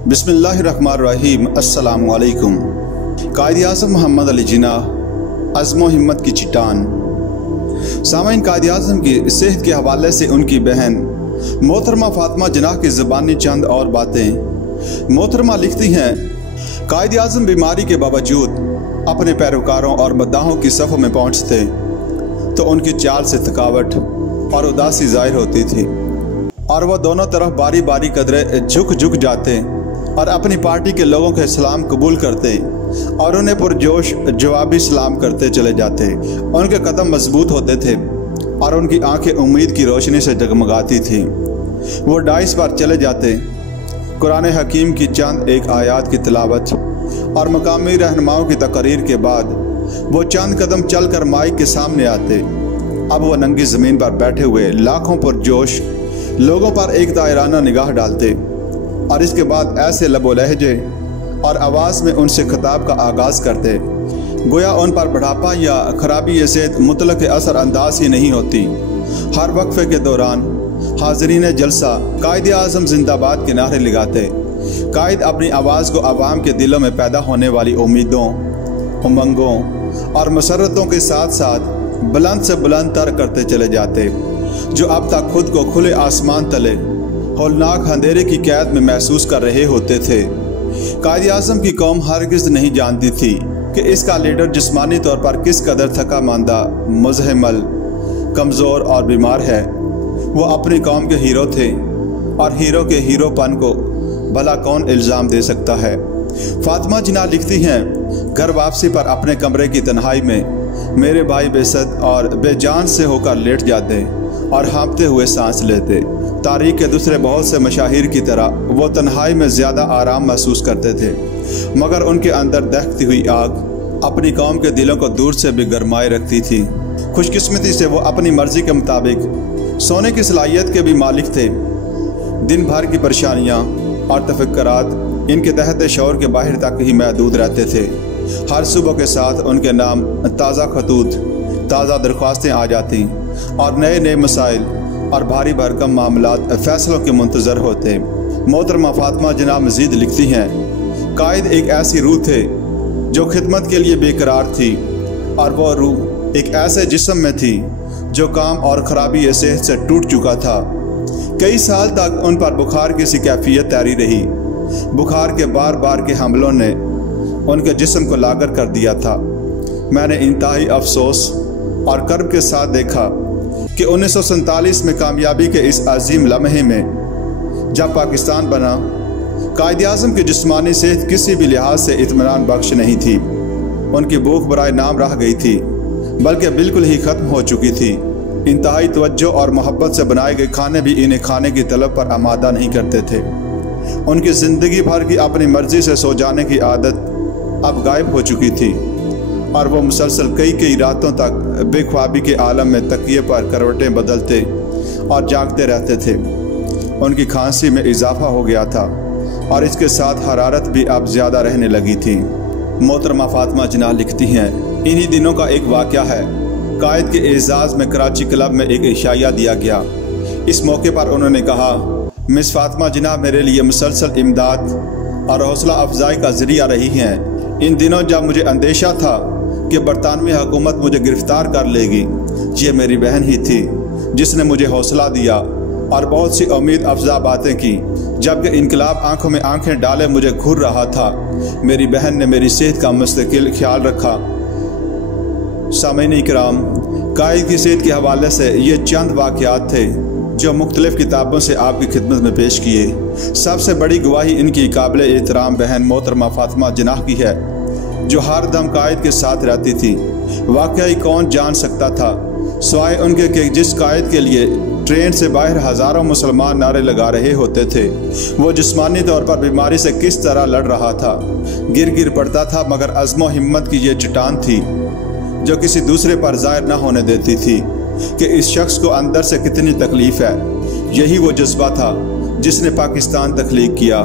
बिस्मिल्लाहिर्रहमानिर्रहीम। अस्सलामु अलैकुम। कायद-ए-आज़म मोहम्मद अली जिन्नाह, अज़्म व हिम्मत की चट्टान। सामईन, कायद-ए-आज़म की सेहत के हवाले से उनकी बहन मोहतरमा फातिमा जिन्नाह की ज़बानी चंद और बातें। मोहतरमा लिखती हैं, कायद-ए-आज़म बीमारी के बावजूद अपने पैरोकारों और मद्दाहों की सफ़ में पहुँचते तो उनकी चाल से थकावट और उदासी ज़ाहिर होती थी और वह दोनों तरफ बारी बारी कदरे झुक जाते और अपनी पार्टी के लोगों के सलाम कबूल करते और उन्हें पुरजोश जवाबी सलाम करते चले जाते। उनके कदम मजबूत होते थे और उनकी आंखें उम्मीद की रोशनी से जगमगाती थीं। वो डाइस पर चले जाते, कुरान हकीम की चंद एक आयत की तिलावत और मकामी रहनुमाओं की तकरीर के बाद वो चंद कदम चलकर माइक के सामने आते। अब वो नंगी ज़मीन पर बैठे हुए लाखों पुरजोश लोगों पर एक दायराना निगाह डालते और इसके बाद ऐसे लबो लहजे और आवाज़ में उनसे खिताब का आगाज़ करते गोया उन पर बुढ़ापा या खराबी सेहत मुतलक असर अंदाज ही नहीं होती। हर वक्फे के दौरान हाज़रीन जलसा कायद-ए-आज़म जिंदाबाद के नारे लगाते। कायद अपनी आवाज़ को आवाम के दिलों में पैदा होने वाली उम्मीदों, उमंगों और मसरतों के साथ साथ बुलंद से बुलंद तर करते चले जाते, जो अब तक खुद को खुले आसमान तले हौलनाक अंधेरे की कैद में महसूस कर रहे होते थे। कायद-ए-आज़म की कौम हरगिज़ नहीं जानती थी कि इसका लीडर जिस्मानी तौर पर किस कदर थका मांदा, मुज़हमल, कमज़ोर और बीमार है। वो अपनी कौम के हीरो थे और हीरो के हीरोपन को भला कौन इल्ज़ाम दे सकता है। फातिमा जिन्नाह लिखती हैं, घर वापसी पर अपने कमरे की तन्हाई में मेरे भाई बेसद और बेजान से होकर लेट जाते और हाँफते हुए सांस लेते। तारीख के दूसरे बहुत से मशाहिर की तरह वो तन्हाई में ज़्यादा आराम महसूस करते थे, मगर उनके अंदर दहकती हुई आग अपनी कौम के दिलों को दूर से भी गरमाए रखती थी। खुशकिस्मती से वो अपनी मर्ज़ी के मुताबिक सोने की सलाहियत के भी मालिक थे। दिन भर की परेशानियाँ और तफक्कुरात इनके तहत शौर के बाहर तक ही महदूद रहते थे। हर सुबह के साथ उनके नाम ताज़ा खतूत, ताज़ा दरख्वास्तें आ जाती और नए नए मसाइल और भारी भरकम मामलात फ़ैसलों के मुंतज़र होते। मोहतरमा फातिमा जिन्नाह मज़ीद लिखती हैं, कायद एक ऐसी रूह थे जो खिदमत के लिए बेकरार थी और वह रूह एक ऐसे जिस्म में थी जो काम और ख़राबी सेहत से टूट चुका था। कई साल तक उन पर बुखार की सी कैफियत तैरी रही। बुखार के बार बार के हमलों ने उनके जिस्म को लागर कर दिया था। मैंने इंतहाई अफसोस और कर्ब के साथ देखा कि 1947 में कामयाबी के इस अजीम लम्हे में जब पाकिस्तान बना, कायद-ए-आज़म की जिस्मानी सेहत किसी भी लिहाज से इत्मीनान बख्श नहीं थी। उनकी भूख बराए नाम रह गई थी, बल्कि बिल्कुल ही ख़त्म हो चुकी थी। इंतहाई तवज्जो और मोहब्बत से बनाए गए खाने भी इन्हें खाने की तलब पर आमादा नहीं करते थे। उनकी ज़िंदगी भर की अपनी मर्ज़ी से सो जाने की आदत अब गायब हो चुकी थी और वो मुसलसल कई रातों तक बेख्वाबी के आलम में तकिए पर करवटें बदलते और जागते रहते थे। उनकी खांसी में इजाफा हो गया था और इसके साथ हरारत भी अब ज़्यादा रहने लगी थी। मोहतरमा फातिमा जिन्नाह लिखती हैं, इन्हीं दिनों का एक वाक़या है। कायद के एजाज़ में कराची क्लब में एक इशाया दिया गया। इस मौके पर उन्होंने कहा, मिस फातिमा जिन्नाह मेरे लिए मुसलसल इमदाद और हौसला अफजाई का ज़रिया रही हैं। इन दिनों जब मुझे अंदेशा था कि बरतानवी हुकूमत मुझे गिरफ्तार कर लेगी, ये मेरी बहन ही थी जिसने मुझे हौसला दिया और बहुत सी उम्मीद अफजा बातें की। जबकि इनकलाब आंखों में आंखें डाले मुझे घूर रहा था, मेरी बहन ने मेरी सेहत का मुस्तकिल ख्याल रखा। सामईन इकराम, कायद की सेहत के हवाले से ये चंद वाक़यात थे जो मुख्तलिफ किताबों से आपकी खिदमत में पेश किए। सबसे बड़ी गवाही इनकी काबिल एहतराम बहन मोहतरमा फातिमा जिन्नाह की है, जो हर दम कायद के साथ रहती थी। वाकई कौन जान सकता था, सिवाय उनके कि जिस कायद के लिए ट्रेन से बाहर हज़ारों मुसलमान नारे लगा रहे होते थे, वो जिस्मानी तौर पर बीमारी से किस तरह लड़ रहा था। गिर पड़ता था, मगर अज़्म व हिम्मत की ये चट्टान थी जो किसी दूसरे पर ज़ाहिर न होने देती थी कि इस शख्स को अंदर से कितनी तकलीफ़ है। यही वो जज्बा था जिसने पाकिस्तान तख्लीक किया।